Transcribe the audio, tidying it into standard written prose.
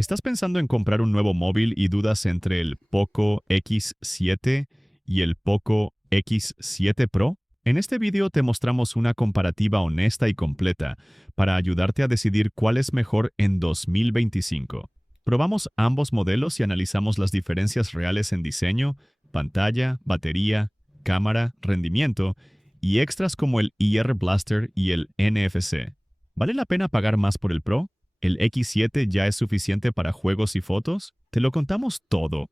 ¿Estás pensando en comprar un nuevo móvil y dudas entre el POCO X7 y el POCO X7 Pro? En este video te mostramos una comparativa honesta y completa para ayudarte a decidir cuál es mejor en 2025. Probamos ambos modelos y analizamos las diferencias reales en diseño, pantalla, batería, cámara, rendimiento y extras como el IR Blaster y el NFC. ¿Vale la pena pagar más por el Pro? ¿El X7 ya es suficiente para juegos y fotos? Te lo contamos todo.